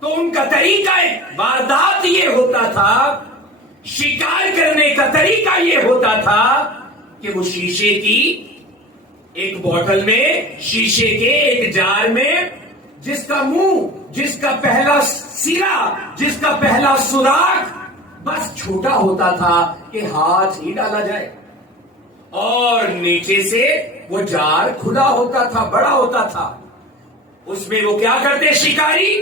تو ان کا طریقہ واردات یہ ہوتا تھا، شکار کرنے کا طریقہ یہ ہوتا تھا کہ وہ شیشے کی ایک بوتل میں، شیشے کے ایک جار میں، جس کا منہ، جس کا پہلا سرا، جس کا پہلا سوراخ بس چھوٹا ہوتا تھا کہ ہاتھ ہی ڈالا جائے، اور نیچے سے وہ جار کھلا ہوتا تھا، بڑا ہوتا تھا. اس میں وہ کیا کرتے شکاری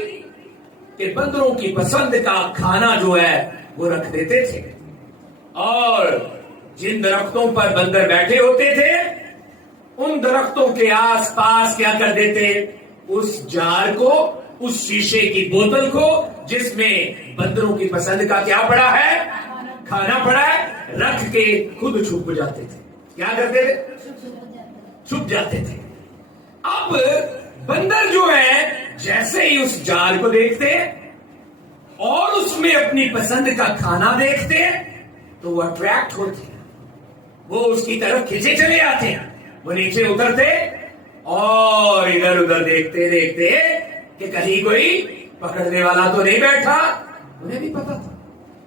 کہ بندروں کی پسند کا کھانا جو ہے وہ رکھ دیتے تھے، اور جن درختوں پر بندر بیٹھے ہوتے تھے ان درختوں کے آس پاس کیا کر دیتے، اس جار کو، اس شیشے کی بوتل کو جس میں بندروں کی پسند کا کیا پڑا ہے، کھانا پڑا ہے، رکھ کے خود چھپ جاتے تھے. کیا کرتے تھے؟ چھپ جاتے تھے. اب بندر جو ہے جیسے ہی اس جار کو دیکھتے اور اس میں اپنی پسند کا کھانا دیکھتے تو وہ اٹریکٹ ہوتے ہیں، وہ اس کی طرف کھینچے چلے آتے ہیں. وہ نیچے اترتے اور ادھر ادھر دیکھتے دیکھتے کہ کہیں کوئی پکڑنے والا تو نہیں بیٹھا. انہیں بھی پتا تھا،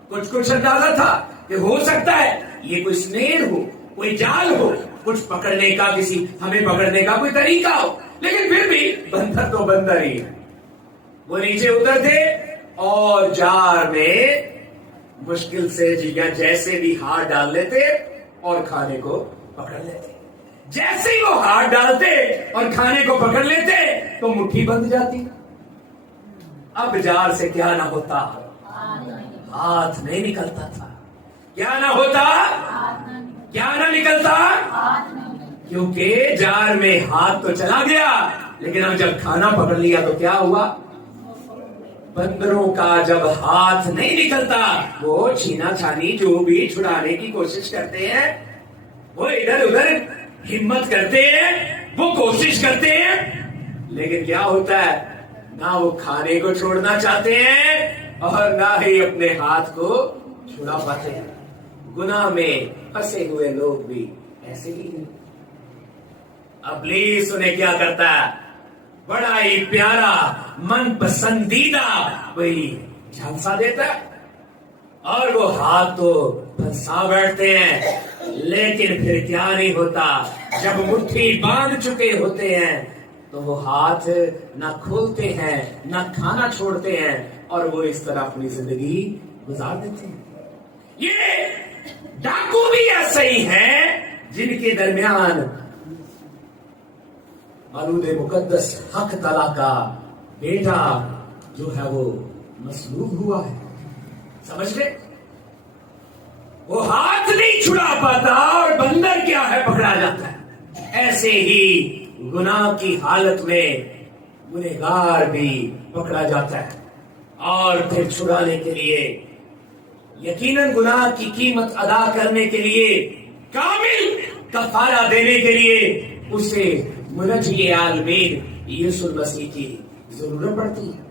کچھ اندازہ تھا کہ ہو سکتا ہے یہ کوئی سنیر ہو، کوئی جال ہو، کچھ پکڑنے کا، کسی ہمیں پکڑنے کا کوئی طریقہ ہو، لیکن پھر بھی بندر تو بندر ہی ہے. وہ نیچے اترتے اور جار میں مشکل سے جیسے بھی ہاتھ ڈال لیتے اور کھانے کو پکڑ لیتے. جیسے ہی وہ ہاتھ ڈالتے اور کھانے کو پکڑ لیتے تو مٹھی بند جاتی. اب جار سے کیا نہ ہوتا، ہاتھ نہیں نکلتا تھا. کیا نہ ہوتا، کیا نہ نکلتا، کیونکہ جار میں ہاتھ تو چلا گیا، لیکن اب جب کھانا پکڑ لیا تو کیا ہوا، بندروں کا جب ہاتھ نہیں نکلتا وہ چھینا چھانی جو بھی چھڑانے کی کوشش کرتے ہیں، وہ ادھر ادھر ہمت کرتے ہیں، وہ کوشش کرتے ہیں، لیکن کیا ہوتا ہے، نہ وہ کھانے کو چھوڑنا چاہتے ہیں اور نہ ہی اپنے ہاتھ کو چھڑا پاتے ہیں. گناہ میں پھنسے ہوئے لوگ بھی ایسے ہی ہیں. ابلیس انہیں کیا کرتا ہے، بڑا ہی پیارا من پسندیدہ کوئی جھانسا دیتا ہے اور وہ ہاتھ تو پھنسا بیٹھتے ہیں، لیکن پھر کیا نہیں ہوتا، جب مٹھی باندھ چکے ہوتے ہیں تو وہ ہاتھ نہ کھولتے ہیں نہ کھانا چھوڑتے ہیں اور وہ اس طرح اپنی زندگی گزار دیتے ہیں. یہ ڈاکو بھی ایسے ہی ہیں جن کے درمیان مولود مقدس حق تعالی کا بیٹا جو ہے وہ مصلوب ہوا ہے. سمجھ لے، وہ ہاتھ نہیں چھڑا پاتا اور بندر کیا ہے، پکڑا جاتا ہے. ایسے ہی گناہ کی حالت میں گنہگار بھی پکڑا جاتا ہے، اور پھر چھڑانے کے لیے، یقیناً گناہ کی قیمت ادا کرنے کے لیے، کامل کفارہ دینے کے لیے اسے منجی عالمین یسوع المسیح کی ضرورت پڑتی ہے.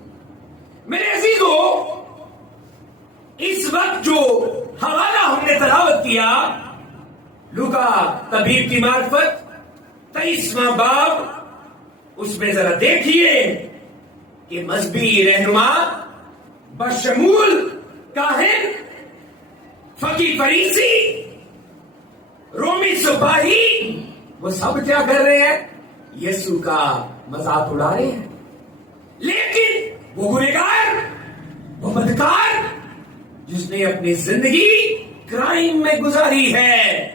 میرے عزیزو، اس وقت جو حوالہ ہم نے تلاوت کیا لوکا طبیب کی معرفت 23واں باب، اس میں ذرا دیکھیے کہ مذہبی رہنما بشمول کاہن، فقی فریسی، رومی سپاہی، وہ سب کیا کر رہے ہیں، یسوع کا مذاق اڑا رہے ہیں. لیکن وہ گنہگار، وہ بدکار جس نے اپنی زندگی کرائم میں گزاری ہے،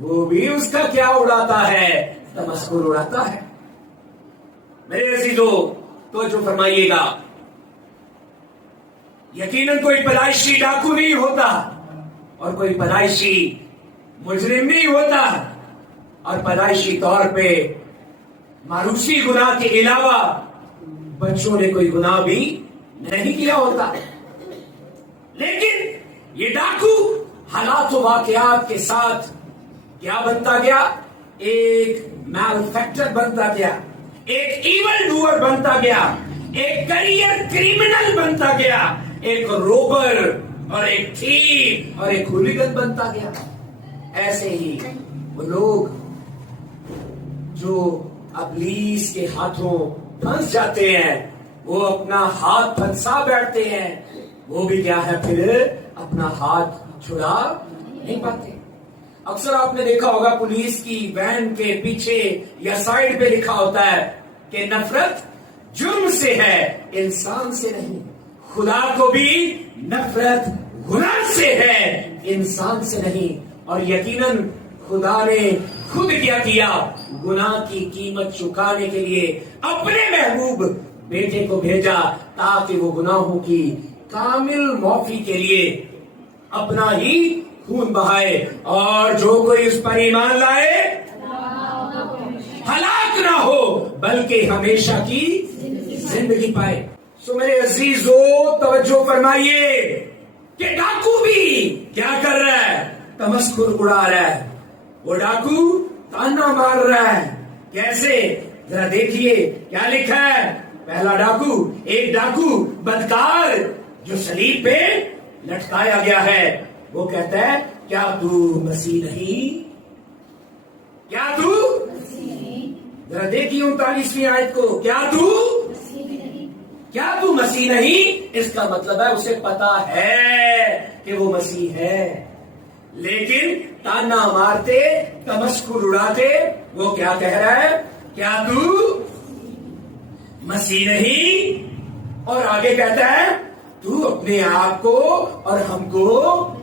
وہ بھی اس کا کیا اڑاتا ہے، تمسخر اڑاتا ہے. میرے عزیزو توجہ فرمائیے گا، یقیناً کوئی پیدائشی ڈاکو نہیں ہوتا اور کوئی پیدائشی مجرم نہیں ہوتا، اور پیدائشی طور پہ معروفی گناہ کے علاوہ بچوں نے کوئی گناہ بھی نہیں کیا ہوتا. لیکن یہ ڈاکو حالات و واقعات کے ساتھ کیا بنتا گیا، ایک مینوفیکچر بنتا گیا، ایک ایول ڈوئر بنتا گیا، ایک کریئر کریمنل بنتا گیا، ایک روبر اور ایک تھیف اور ایک ہولیگن بنتا گیا. ایسے ہی وہ لوگ جو ابلیس کے ہاتھوں پھنس جاتے ہیں وہ اپنا ہاتھ پھنسا بیٹھتے ہیں، وہ بھی کیا ہے پھر اپنا ہاتھ چھڑا نہیں پاتے۔ اکثر آپ نے دیکھا ہوگا پولیس کی وین کے پیچھے یا سائڈ پہ لکھا ہوتا ہے کہ نفرت جرم سے ہے، انسان سے نہیں۔ خدا کو بھی نفرت گناہ سے ہے، انسان سے نہیں۔ اور یقیناً خدا نے خود کیا کیا، گناہ کی قیمت چکانے کے لیے اپنے محبوب بیٹے کو بھیجا تاکہ وہ گناہوں کی کامل معافی کے لیے اپنا ہی خون بہائے، اور جو کوئی اس پر ایمان لائے ہلاک نہ ہو بلکہ ہمیشہ کی زندگی پائے۔ سو میرے عزیزو توجہ فرمائیے کہ ڈاکو بھی کیا کر رہا ہے؟ تمسخر اڑا رہا ہے۔ وہ ڈاکو تانا مار رہا ہے۔ کیسے؟ ذرا دیکھیے کیا لکھا ہے۔ پہلا ڈاکو، ایک ڈاکو بدکار جو صلیب پہ لٹکایا گیا ہے، وہ کہتا ہے کیا تو مسیح نہیں؟ کیا تو؟ ذرا دیکھیے 39ویں آیت کو، کیا تو مسیح نہیں؟ اس کا مطلب ہے اسے پتا ہے کہ وہ مسیح ہے، لیکن تانا مارتے تمسخر اڑاتے وہ کیا کہہ رہا ہے؟ کیا تو مسیح نہیں؟ اور آگے کہتا ہے تو اپنے آپ کو اور ہم کو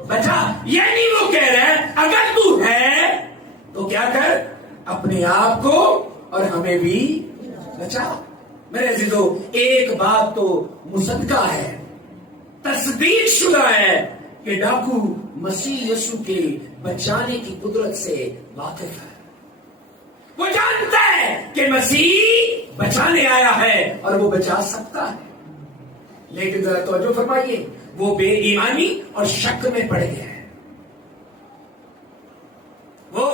بچا۔ یعنی وہ کہہ رہا ہے اگر تو ہے تو کیا کر، اپنے آپ کو اور ہمیں بھی بچا۔ میرے عزیزو ایک بات تو مصدقہ ہے، تصدیق شدہ ہے کہ ڈاکو مسیح یسوع کے بچانے کی قدرت سے واقف ہے۔ وہ جانتا ہے کہ مسیح بچانے آیا ہے اور وہ بچا سکتا ہے، لیکن ذرا توجہ فرمائیے وہ بے ایمانی اور شک میں پڑ گیا ہے۔ وہ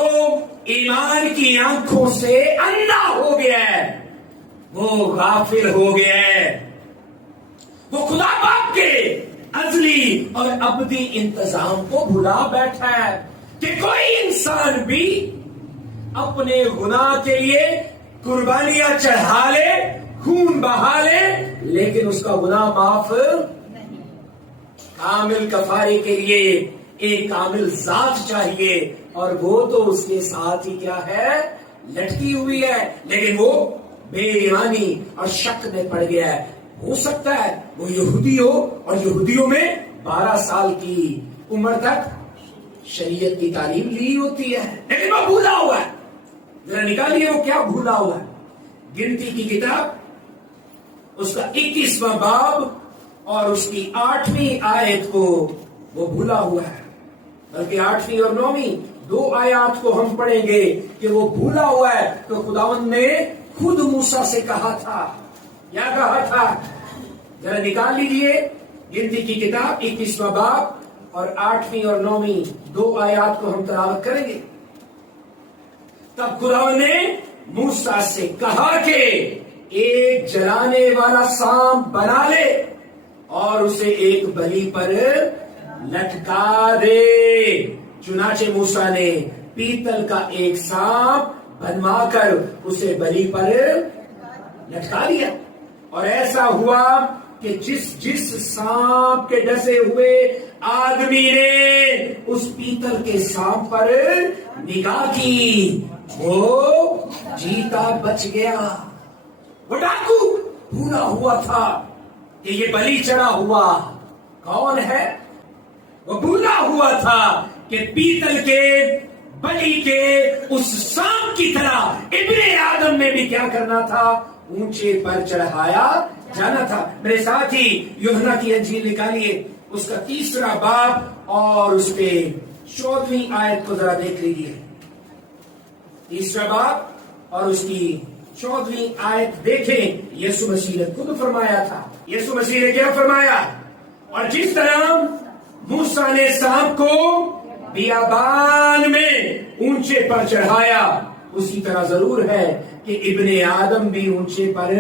ایمان کی آنکھوں سے اندھا ہو گیا ہے، وہ غافل ہو گیا ہے، وہ خدا باپ کے ازلی اور ابدی انتظام کو بھلا بیٹھا ہے کہ کوئی انسان بھی اپنے گناہ کے لیے قربانیاں چڑھا لے، خون بہا لے، لیکن اس کا گناہ معاف نہیں۔ کامل کفارے کے لیے ایک کامل ذات چاہیے، اور وہ تو اس کے ساتھ ہی کیا ہے؟ لٹکی ہوئی ہے، لیکن وہ بے ایمانی اور شک میں پڑ گیا ہے۔ ہو سکتا ہے وہ یہودی ہو اور یہودیوں میں 12 سال کی عمر تک شریعت کی تعلیم لی ہوتی ہے، لیکن وہ بھولا ہوا ہے۔ ذرا نکالیے وہ کیا بھولا ہوا ہے۔ گنتی کی کتاب اس کا 21واں باب اور اس کی 8ویں آیت کو وہ بھولا ہوا ہے، بلکہ 8ویں اور 9ویں 2 آیات کو ہم پڑھیں گے کہ وہ بھولا ہوا ہے۔ تو خداوند نے خود موسیٰ سے کہا تھا، کیا کہا تھا؟ ذرا نکال لیجیے گنتی کی کتاب 21واں باب اور 8ویں اور 9ویں 2 آیات کو ہم تلاوت کریں گے۔ تب خداوند نے موسیٰ سے کہا کہ ایک جلانے والا سانپ بنا لے اور اسے ایک بلی پر لٹکا دے۔ چنانچہ موسیٰ نے پیتل کا ایک سانپ بنوا کر اسے بلی پر لٹکا دیا، اور ایسا ہوا کہ جس سانپ کے ڈسے ہوئے آدمی نے اس پیتل کے سانپ پر نگاہ کی وہ جیتا بچ گیا۔ وہ ڈاکو بھولا ہوا تھا کہ یہ بلی چڑھا ہوا کون ہے؟ وہ بھولا ہوا تھا کہ پیتل کے بلی کے اس سانپ کی طرح ابن آدم میں بھی کیا کرنا تھا؟ اونچے پر چڑھایا جانا تھا۔ میرے ساتھ ہی یوحنا کی انجیل نکالیے، اس کا 3واں باب اور اس کے 14ویں آیت کو ذرا دیکھ لیجیے۔ 3واں باب اور اس کی 14ویں آیت دیکھیں۔ یسوع مسیح نے خود فرمایا تھا، یسوع مسیح نے کیا فرمایا؟ اور جس طرح موسیٰ نے سانپ کو بیابان میں اونچے پر چڑھایا، اسی طرح ضرور ہے کہ ابن آدم بھی اونچے پر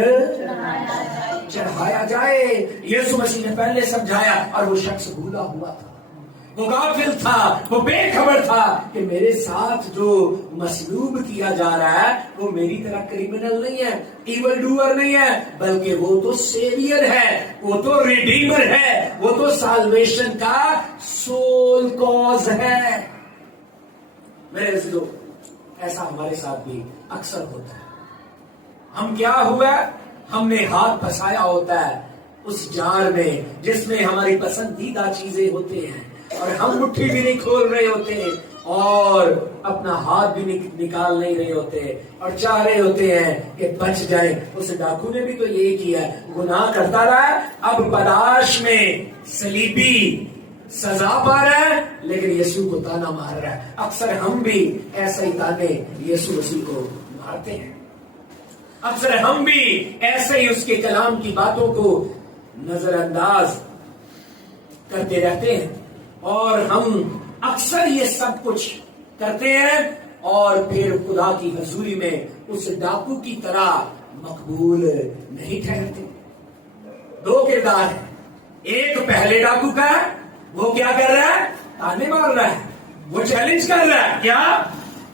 چڑھایا جائے۔ یسوع مسیح نے پہلے سمجھایا اور وہ شخص بھولا ہوا تھا۔ وہ غافل تھا، وہ بے خبر تھا کہ میرے ساتھ جو مسلوب کیا جا رہا ہے وہ میری طرح کریمنل نہیں ہے، ایول ڈوئر نہیں ہے، بلکہ وہ تو سیویئر ہے، وہ تو ریڈیمر ہے، وہ تو سالویشن کا سول کاز ہے۔ میرے عزیزو، ایسا ہمارے ساتھ بھی اکثر ہوتا ہے۔ ہم کیا ہوا، ہم نے ہاتھ پھنسایا ہوتا ہے اس جار میں جس میں ہماری پسندیدہ چیزیں ہوتے ہیں، اور ہم مٹھی بھی نہیں کھول رہے ہوتے اور اپنا ہاتھ بھی نکال نہیں رہے ہوتے اور چاہ رہے ہوتے ہیں کہ بچ جائیں۔ اس ڈاکو نے بھی تو یہی کیا ہے، گناہ کرتا رہا ہے، اب بداش میں صلیبی سزا پا رہا ہے، لیکن یسوع کو تانا مار رہا ہے۔ اکثر ہم بھی ایسا ہی تانے یسوع مسیح کو مارتے ہیں، اکثر ہم بھی ایسے ہی اس کے کلام کی باتوں کو نظر انداز کرتے رہتے ہیں، اور ہم اکثر یہ سب کچھ کرتے ہیں اور پھر خدا کی حضوری میں اس ڈاکو کی طرح مقبول نہیں ٹھہرتے۔ دو کردار ہیں، ایک پہلے ڈاکو کا ہے، وہ کیا کر رہا ہے، تانے مار رہا ہے، وہ چیلنج کر رہا ہے، کیا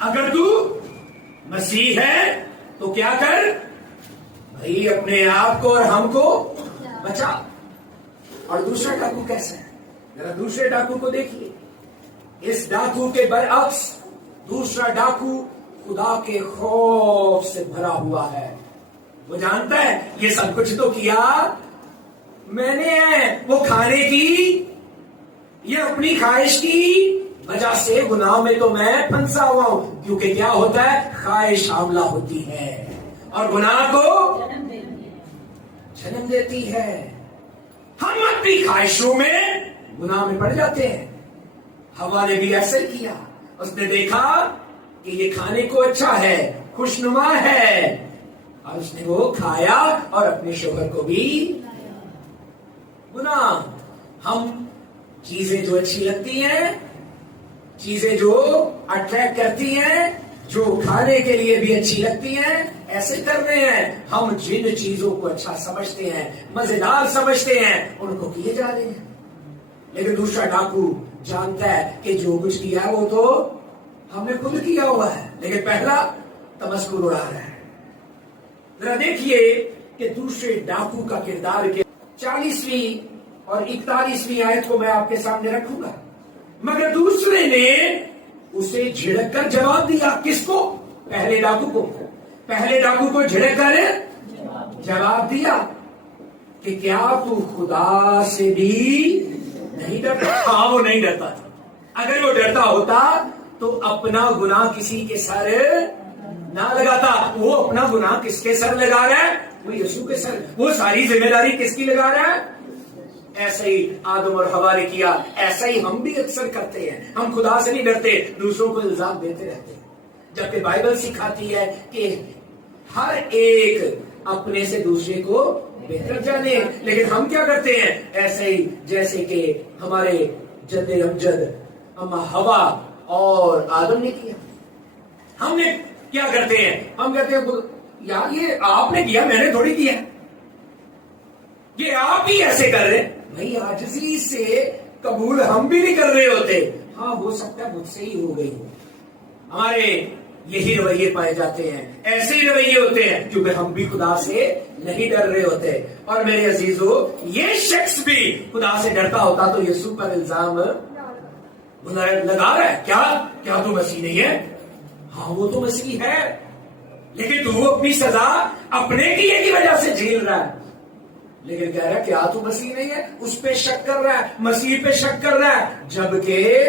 اگر تو مسیح ہے تو کیا کر بھائی، اپنے آپ کو اور ہم کو بچا۔ اور دوسرا ڈاکو کیسا ہے، ذرا دوسرے ڈاکو کو دیکھیے۔ اس ڈاکو کے برعکس دوسرا ڈاکو خدا کے خوف سے بھرا ہوا ہے۔ وہ جانتا ہے یہ سب کچھ تو کیا میں نے ہے، وہ کھانے کی، یہ اپنی خواہش کی وجہ سے گناہ میں تو میں پھنسا ہوا ہوں، کیونکہ کیا ہوتا ہے، خواہش حاملہ ہوتی ہے اور گناہ کو جنم دیتی ہے۔ ہم اپنی خواہشوں میں گناہ میں پڑ جاتے ہیں۔ ہوا نے بھی ایسا ہی کیا، اس نے دیکھا کہ یہ کھانے کو اچھا ہے، خوشنما ہے، اور اس نے وہ کھایا اور اپنے شوہر کو بھی گناہ۔ ہم چیزیں جو اچھی لگتی ہیں، چیزیں جو اٹریکٹ کرتی ہیں، جو کھانے کے لیے بھی اچھی لگتی ہیں، ایسے کر رہے ہیں۔ ہم جن چیزوں کو اچھا سمجھتے ہیں، مزیدار سمجھتے ہیں، ان کو کیے جا رہے ہیں۔ لیکن دوسرا ڈاکو جانتا ہے کہ جو کچھ کیا ہے وہ تو ہم نے خود کیا ہوا ہے، لیکن پہلا تمسخر اڑا رہا ہے۔ ذرا دیکھیے کہ دوسرے ڈاکو کا کردار کے 40ویں اور 41ویں آیت کو میں آپ کے سامنے رکھوں گا۔ مگر دوسرے نے اسے جھڑک کر جواب دیا، کس کو؟ پہلے ڈاکو کو۔ پہلے ڈاکو کو جھڑک کر جواب دیا کہ کیا تو خدا سے بھی نہیں ڈرتا؟ ہاں، وہ نہیں ڈرتا تھا۔ اگر وہ ڈرتا ہوتا تو اپنا گناہ کسی کے سر نہ لگاتا۔ وہ اپنا گناہ کس کے سر لگا رہا ہے؟ وہ یسوع کے سر۔ وہ ساری ذمہ داری کس کی لگا رہا ہے؟ ایسا ہی آدم اور حوا نے کیا، ایسا ہی ہم بھی اکثر کرتے ہیں۔ ہم خدا سے نہیں ڈرتے، دوسروں کو الزام دیتے رہتے ہیں، جبکہ بائبل سکھاتی ہے کہ ہر ایک اپنے سے دوسرے کو بہتر جانے۔ لیکن ہم کیا کرتے ہیں؟ ایسے ہی جیسے کہ ہمارے جد امجد اما حوا اور آدم نے کیا۔ ہم نے کیا کرتے ہیں؟ ہم کہتے ہیں یار یہ آپ نے کیا، میں نے تھوڑی کیا، یہ آپ ہی ایسے کر رہے ہیں۔ بھائی عاجزی سے قبول ہم بھی نہیں کر رہے ہوتے۔ ہاں، ہو سکتا ہے مجھ سے ہی ہو گئی ہو۔ ہمارے یہی رویے پائے جاتے ہیں، ایسے ہی رویے ہوتے ہیں کیونکہ ہم بھی خدا سے نہیں ڈر رہے ہوتے۔ اور میرے عزیزو، یہ شخص بھی خدا سے ڈرتا ہوتا تو یسوع پر الزام لگا رہا ہے، کیا تو مسیح نہیں ہے؟ ہاں، وہ تو مسیح ہے، لیکن تو اپنی سزا اپنے کیے کی وجہ سے جھیل رہا ہے۔ لیکن کہہ رہا ہے کیا تو مسیح نہیں ہے؟ اس پہ شک کر رہا ہے، مسیح پہ شک کر رہا ہے، جبکہ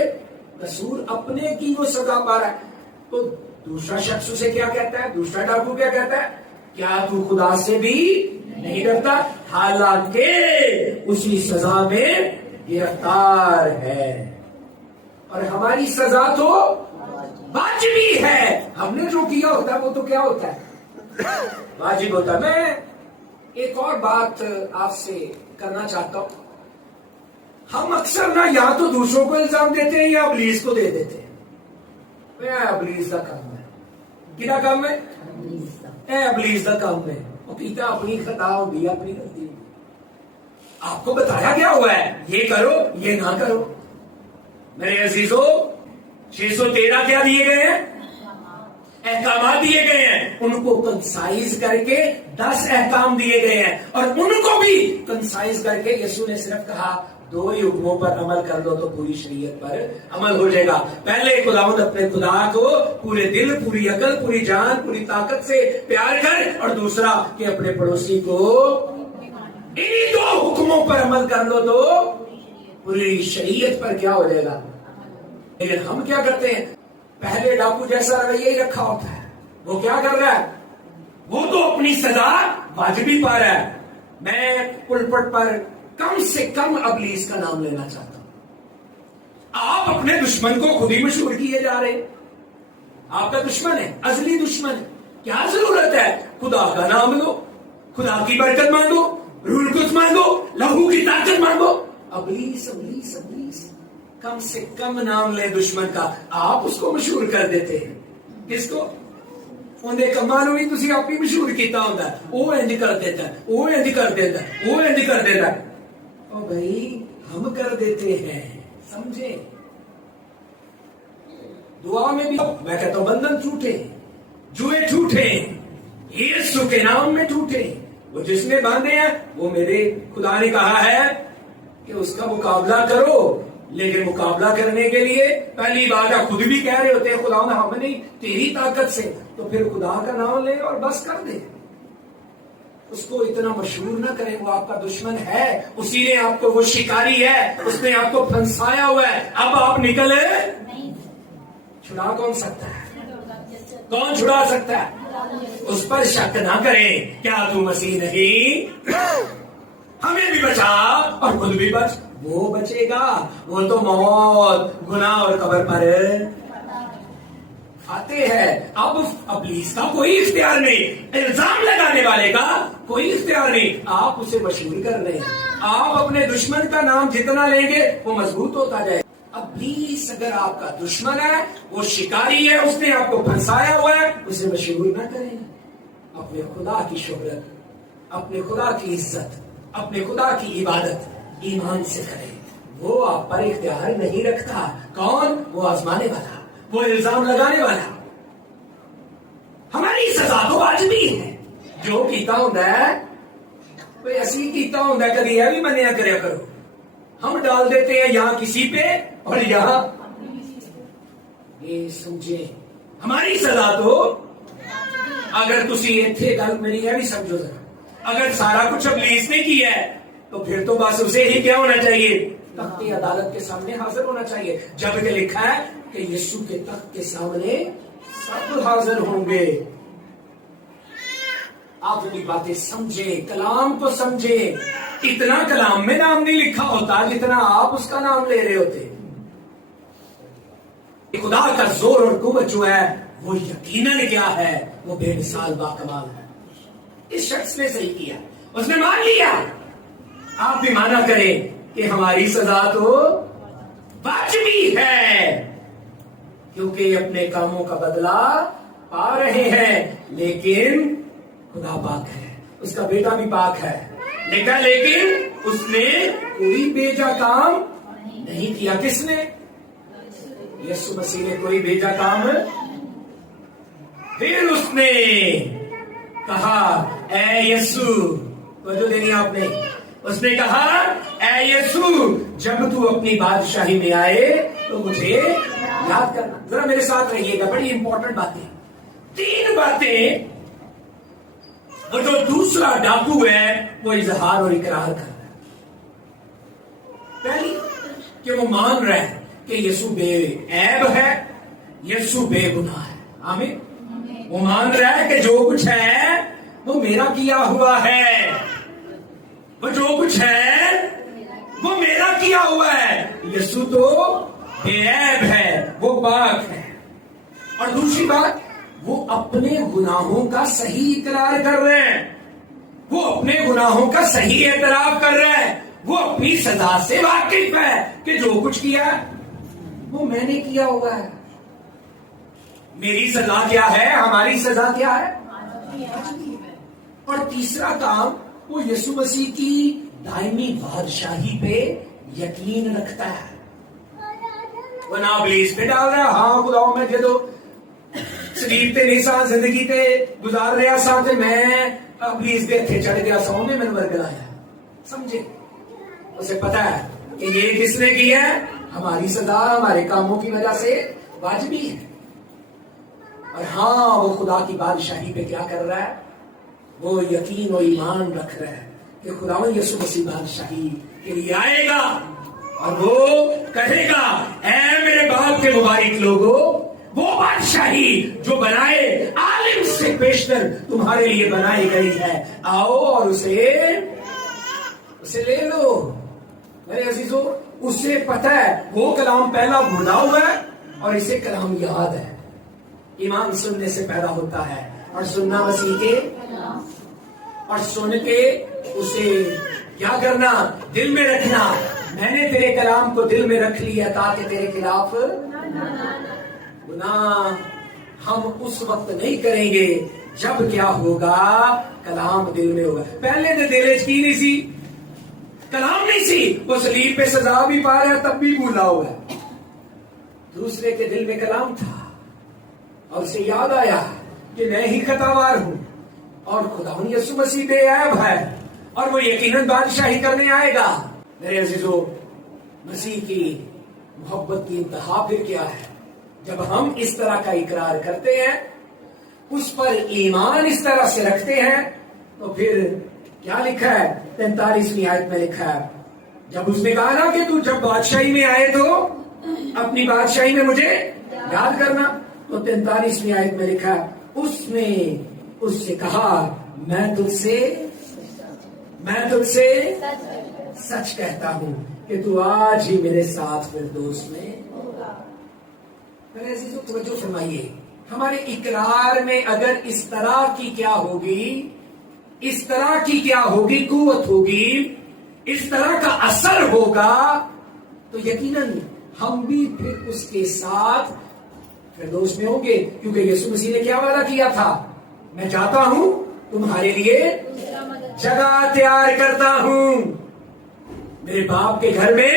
قصور اپنے کی وہ سزا پا رہا ہے۔ تو دوسرا شخص اسے کیا کہتا ہے؟ دوسرا ڈاکو کیا کہتا ہے؟ کیا تو خدا سے بھی نہیں ڈرتا؟ حالانکہ اسی سزا میں گرفتار ہے، اور ہماری سزا تو واجبی ہے۔ ہم نے جو کیا ہوتا ہے وہ تو کیا ہوتا ہے؟ واجب ہوتا ہے۔ میں ایک اور بات آپ سے کرنا چاہتا ہوں۔ ہم اکثر نہ یا تو دوسروں کو الزام دیتے ہیں یا ابلیس کو دے دیتے ہیں۔ ابلیس کا کام ہے، کیا کام ہے؟ ابلیس کا کام ہے، وہ پیتا اپنی خطا ہوگی، اپنی غلطی ہوگی۔ آپ کو بتایا گیا ہوا ہے یہ کرو، یہ نہ کرو۔ میرے عزیزو 613 کیا دیے گئے ہیں؟ احکامات دیے گئے ہیں. ان کو کنسائز کر کے 10 احکام دیے گئے ہیں, اور ان کو بھی کنسائز کر کے یسوع نے صرف کہا 2 ہی حکموں پر عمل کر دو تو پوری شریعت پر عمل ہو جائے گا. پہلے خداوند اپنے خدا کو پورے دل, پوری عقل, پوری جان, پوری طاقت سے پیار کر, اور دوسرا کہ اپنے پڑوسی کو انہی 2 حکموں پر عمل کر لو تو پوری شریعت پر کیا ہو جائے گا. لیکن ہم کیا کرتے ہیں؟ پہلے ڈاکو جیسا رویہ ہی رکھا ہوتا ہے. وہ کیا کر رہا ہے؟ وہ تو اپنی سزا واجبی پا رہا ہے. میں پلپٹ پر کم سے کم ابلیس کا نام لینا چاہتا ہوں. آپ اپنے دشمن کو خود ہی مشہور کیے جا رہے ہیں. آپ کا دشمن ہے, ازلی دشمن ہے. کیا ضرورت ہے؟ خدا کا نام لو, خدا کی برکت مانگو, روح القدس مانگو, لہو کی طاقت مانگو. ابلیس ابلیس ابلیس, کم سے کم نام لے دشمن کا. آپ اس کو مشہور کر دیتے ہیں. کس کو؟ اندے کماں نوں بھی تسی آپ ہی مشہور کیتا ہوندا ہے. وہ انج کر دیتا ہے, وہ انج کر دیتا ہے, وہ انج کر دیتا ہے. او بھائی ہم کر دیتے ہیں, سمجھے؟ دعا میں بھی میں کہتا ہوں بندھن ٹوٹے, جوئے ٹوٹے, یسوع کے نام میں ٹوٹے. وہ جس نے باندھے ہیں وہ میرے خدا نے کہا ہے کہ اس کا مقابلہ کرو. لیکن مقابلہ کرنے کے لیے پہلی بات آپ خود بھی کہہ رہے ہوتے ہیں خدا نے ہم نہیں تیری طاقت سے, تو پھر خدا کا نام لے اور بس کر دے. اس کو اتنا مشہور نہ کریں, وہ آپ کا دشمن ہے. اسی نے آپ کو, وہ شکاری ہے, اس نے آپ کو پھنسایا ہوا ہے. اب آپ نکلے, چھڑا کون سکتا ہے؟ کون چھڑا سکتا ہے؟ اس پر شک نہ کریں. کیا تو مسیح نہیں؟ ہمیں بھی بچا اور خود بھی بچ. وہ بچے گا, وہ تو موت, گناہ اور قبر پر آتے ہیں. اب ابلیس کا کوئی اختیار نہیں, الزام لگانے والے کا کوئی اختیار نہیں. آپ اسے مشہور کر لیں. آپ اپنے دشمن کا نام جتنا لیں گے وہ مضبوط ہوتا جائے. ابلیس اگر آپ کا دشمن ہے, وہ شکاری ہے, اس نے آپ کو پھنسایا ہوا ہے, اسے مشہور نہ کریں. اپنے خدا کی شہرت, اپنے خدا کی عزت, اپنے خدا کی عبادت ایمان سے کریں. وہ آپ پر اختیار نہیں رکھتا. کون؟ وہ آزمانے والا, وہ الزام لگانے والا. ہماری سزا تو واجبی ہے. جو کیتا ہوندا ہے کوئی اسی کیتا ہوندا ہے, کبھی یہ بھی منیا کریا کرو. ہم ڈال دیتے ہیں یہاں کسی پہ اور یہاں. یہ سمجھے ہماری سزا تو, اگر تسی ایتھے گل میری یہ بھی سمجھو ذرا, اگر سارا کچھ ابلیس نے کیا ہے تو پھر تو بس اسے ہی کیا ہونا چاہیے؟ تخت عدالت کے سامنے حاضر ہونا چاہیے. جب کہ لکھا ہے کہ یسوع کے تخت کے سامنے سب حاضر ہوں گے. آپ اپنی باتیں سمجھے, کلام کو سمجھے. اتنا کلام میں نام نہیں لکھا ہوتا جتنا آپ اس کا نام لے رہے ہوتے. خدا کا زور اور قوت جو ہے وہ یقیناً کیا ہے, وہ بے مثال باکمال ہے. اس شخص نے صحیح کیا, اس نے مان لیا. آپ بھی مانا کریں کہ ہماری سزا تو واجبی ہے, کیونکہ اپنے کاموں کا بدلہ پا رہے ہیں. لیکن خدا پاک ہے, اس کا بیٹا بھی پاک ہے. لیکن اس نے کوئی بیجا کام نہیں کیا. کس نے؟ یسوع مسیح نے کوئی بیجا کام. پھر اس نے کہا اے یسوع, توجہ دینی آپ نے, اس نے کہا اے یسوع جب تو اپنی بادشاہی میں آئے تو مجھے یاد کرنا. ذرا میرے ساتھ رہیے گا, بڑی امپورٹنٹ باتیں, 3 باتیں. اور جو دوسرا ڈاکو ہے وہ اظہار اور اقرار کر رہا ہے. پہلی کہ وہ مان رہا ہے کہ یسوع بے عیب ہے, یسوع بے گناہ ہے. آمین. وہ مان رہا ہے کہ جو کچھ ہے وہ میرا کیا ہوا ہے, وہ جو کچھ ہے وہ میرا کیا ہوا ہے. یسوع تو بے عیب ہے, وہ پاک ہے. اور دوسری بات, وہ اپنے گناہوں کا صحیح اقرار کر رہے ہیں, وہ اپنے گناہوں کا صحیح اعتراف کر رہے ہیں. وہ اپنی سزا سے واقف ہے کہ جو کچھ کیا وہ میں نے کیا ہوا ہے. میری سزا کیا ہے, ہماری سزا کیا ہے. اور تیسرا کام, وہ یسوع مسیح کی دائمی بادشاہی پہ یقین رکھتا ہے. وہ نہ ابلیس پہ ڈال رہا ہاں خدا میں جدو سلیب تے نہیں سا زندگی تے گزار رہا سا تے میں ابلیس دے ہتھے چڑھ گیا سا میں مینوں ورگلایا سمجھے اسے پتا ہے کہ یہ کس نے کی ہے ہماری سزا ہمارے کاموں کی وجہ سے واجبی ہے اور ہاں وہ خدا کی بادشاہی پہ کیا کر رہا ہے وہ یقین و ایمان رکھ رہا ہے کہ خداوند یسوع مسیح بادشاہی کے لیے آئے گا اور وہ کہے گا اے میرے باپ کے مبارک لوگوں وہ بادشاہی جو بنائے عالم سے بیشتر تمہارے لیے بنائی گئی ہے آؤ اور اسے لے لو میرے عزیزو اسے پتہ ہے وہ کلام پہلا بھولا ہوا ہے اور اسے کلام یاد ہے ایمان سننے سے پیدا ہوتا ہے اور سننا مسیح کے اور سن کے اسے کیا کرنا دل میں رکھنا میں نے تیرے کلام کو دل میں رکھ لیا تاکہ تیرے خلاف گناہ ہم اس وقت نہیں کریں گے جب کیا ہوگا کلام دل میں ہوگا پہلے تو دل کی نہیں سی کلام نہیں سی وہ صلیب پہ سزا بھی پا رہا تب بھی بھولا ہوا ہے دوسرے کے دل میں کلام تھا اور اسے یاد آیا کہ میں ہی خطاوار ہوں اور خداوند یسوع مسیح بے عیب ہے اور وہ یقیناً بادشاہی کرنے آئے گا میرے عزیزو مسیح کی محبت کی انتہا پھر کیا ہے جب ہم اس طرح کا اقرار کرتے ہیں اس پر ایمان اس طرح سے رکھتے ہیں تو پھر کیا لکھا ہے 43ویں آیت میں لکھا ہے جب اس نے کہا نا کہ تو جب بادشاہی میں آئے تو اپنی بادشاہی میں مجھے یاد کرنا تو 43ویں آیت میں لکھا ہے اس نے اس سے کہا میں تجھ سے سچ کہتا ہوں کہ تو آج ہی میرے ساتھ فردوس میں میرے عزیزو توجہ فرمائیے ہمارے اقرار میں اگر اس طرح کی کیا ہوگی قوت ہوگی اس طرح کا اثر ہوگا تو یقیناً ہم بھی پھر اس کے ساتھ فردوس میں ہوں گے کیونکہ یسوع مسیح نے کیا وعدہ کیا تھا میں جاتا ہوں تمہارے لیے جگہ تیار کرتا ہوں میرے باپ کے گھر میں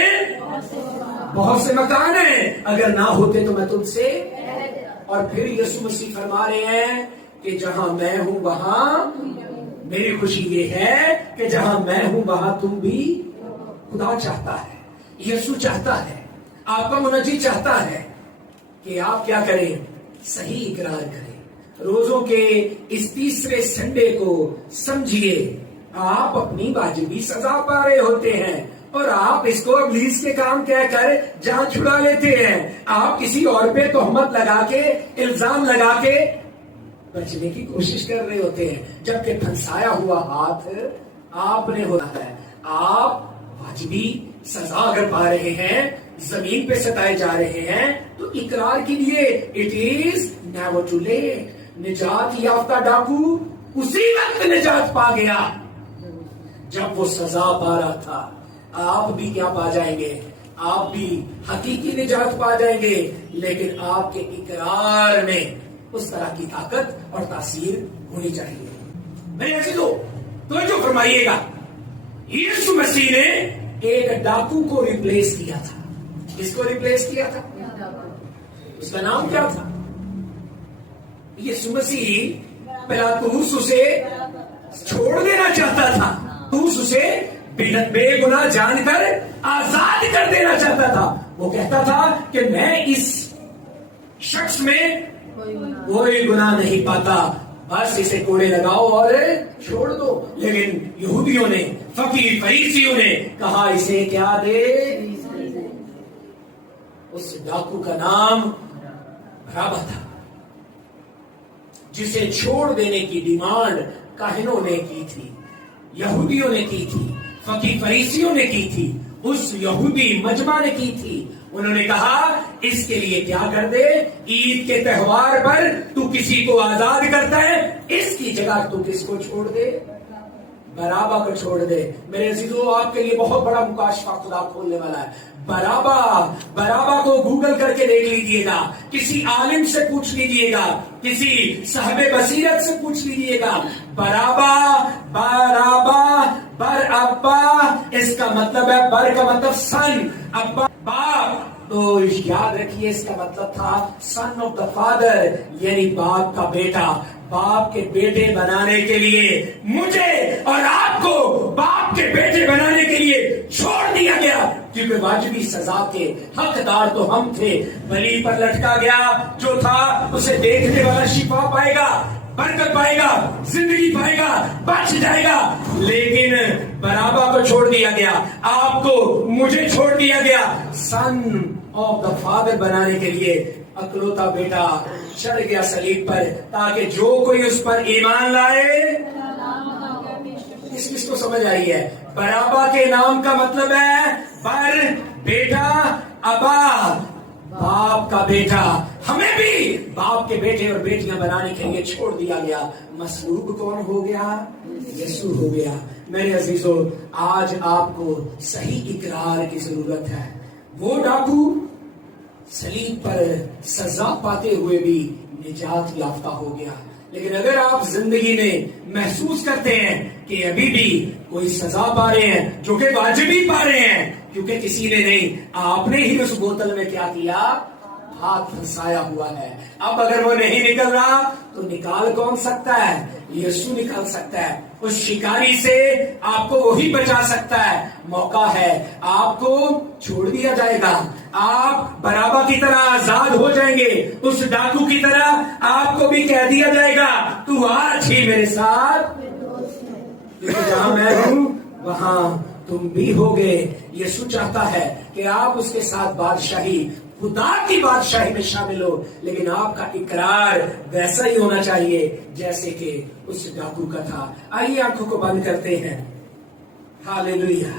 بہت سے مکان ہیں اگر نہ ہوتے تو میں تم سے اور پھر یسوع مسیح فرما رہے ہیں کہ جہاں میں ہوں وہاں میری خوشی یہ ہے کہ جہاں میں ہوں وہاں تم بھی خدا چاہتا ہے یسوع چاہتا ہے آپ کا منجی چاہتا ہے کہ آپ کیا کریں صحیح اقرار کریں روزوں کے اس تیسرے سنڈے کو سمجھیے آپ اپنی واجبی سزا پا رہے ہوتے ہیں اور آپ اس کو ابلیس کے کام کہہ کر جان چھڑا لیتے ہیں آپ کسی اور پہ تہمت لگا کے الزام لگا کے بچنے کی کوشش کر رہے ہوتے ہیں جبکہ پھنسایا ہوا ہاتھ آپ نے ہوتا ہے آپ واجبی سزا اگر پا رہے ہیں زمین پہ ستائے جا رہے ہیں تو اقرار کے لیے it is never too late نجات یافتہ ڈاکو اسی وقت نجات پا گیا جب وہ سزا پا رہا تھا آپ بھی کیا پا جائیں گے آپ بھی حقیقی نجات پا جائیں گے لیکن آپ کے اقرار میں اس طرح کی طاقت اور تاثیر ہونی چاہیے میرے عزیزو توجہ فرمائیے گا یسوع مسیح نے ایک ڈاکو کو ریپلیس کیا تھا کس کو ریپلیس کیا تھا اس کا نام کیا تھا یسوع مسیح پلاطوس اسے چھوڑ دینا چاہتا تھا اسے بے گناہ جان کر آزاد کر دینا چاہتا تھا وہ کہتا تھا کہ میں اس شخص میں کوئی گناہ نہیں پاتا بس اسے کوڑے لگاؤ اور چھوڑ دو لیکن یہودیوں نے فقیر فریسیوں نے کہا اسے کیا دے اس ڈاکو کا نام بھرابا تھا جسے چھوڑ دینے کی ڈیمانڈ کاہنوں نے کی تھی یہودیوں نے کی تھی فقیر فریسیوں نے کی تھی اس یہودی مجمع نے کی تھی انہوں نے کہا اس کے لیے کیا کر دے عید کے تہوار پر تو کسی کو آزاد کرتا ہے اس کی جگہ تو کس کو چھوڑ دے برابا کو چھوڑ دے میرے عزیزو آپ کے لیے بہت بڑا مکاشفہ خدا کھولنے والا ہے برابا کو گوگل کر کے دیکھ لیجئے گا کسی عالم سے پوچھ لیجئے گا کسی صاحب بصیرت سے پوچھ لیجئے گا برابا بر ابا اس کا مطلب ہے بر کا مطلب سن ابا باپ تو یاد رکھیے اس کا مطلب تھا سن آف دا فادر، یعنی باپ کا بیٹا. باپ کے بیٹے بنانے کے لیے مجھے اور آپ کو باپ کے بیٹے بنانے کے لیے چھوڑ دیا گیا، کیونکہ واجبی سزا کے حقدار تو ہم تھے. بلی پر لٹکا گیا جو تھا، اسے دیکھنے والا شفا پائے گا، برکت پائے گا، زندگی پائے گا، بچ جائے گا. لیکن برابا کو چھوڑ دیا گیا، آپ کو مجھے چھوڑ دیا گیا سن آف دا فادر بنانے کے لیے. اکلوتا بیٹا چڑھ گیا صلیب پر تاکہ جو کوئی اس پر ایمان لائے. کس کو سمجھ آئی ہے؟ برابا کے نام کا مطلب ہے بر، بیٹا، ابا، باپ کا بیٹا. ہمیں بھی باپ کے بیٹے اور بیٹیاں بنانے کے لیے چھوڑ دیا گیا. مصلوب کون ہو گیا؟ یسوع ہو گیا. میرے عزیزو، آج آپ کو صحیح اقرار کی ضرورت ہے. وہ ڈاکو صلیب پر سزا پاتے ہوئے بھی نجات یافتہ ہو گیا. لیکن اگر آپ زندگی میں محسوس کرتے ہیں کہ ابھی بھی کوئی سزا پا رہے ہیں، جو کہ واجبی پا رہے ہیں، کیونکہ کسی نے نہیں، آپ نے ہی اس بوتل میں کیا کیا؟ ہاتھ پھنسایا ہوا ہے. اب اگر وہ نہیں نکل رہا تو نکال کون سکتا ہے؟ یسوع نکال سکتا ہے. اس شکاری سے آپ کو وہی بچا سکتا ہے. موقع ہے، آپ کو چھوڑ دیا جائے گا، آپ برابا کی طرح آزاد ہو جائیں گے. اس ڈاکو کی طرح آپ کو بھی کہہ دیا جائے گا تو آج ہی میرے ساتھ، کیونکہ جہاں میں ہوں وہاں تم بھی ہوگے. یسوع چاہتا ہے کہ آپ اس کے ساتھ بادشاہی، خدا کی بادشاہی میں شامل ہو، لیکن آپ کا اقرار ویسا ہی ہونا چاہیے جیسے کہ اس ڈاکو کا تھا. آئیے آنکھوں کو بند کرتے ہیں. ہاللیلویہ.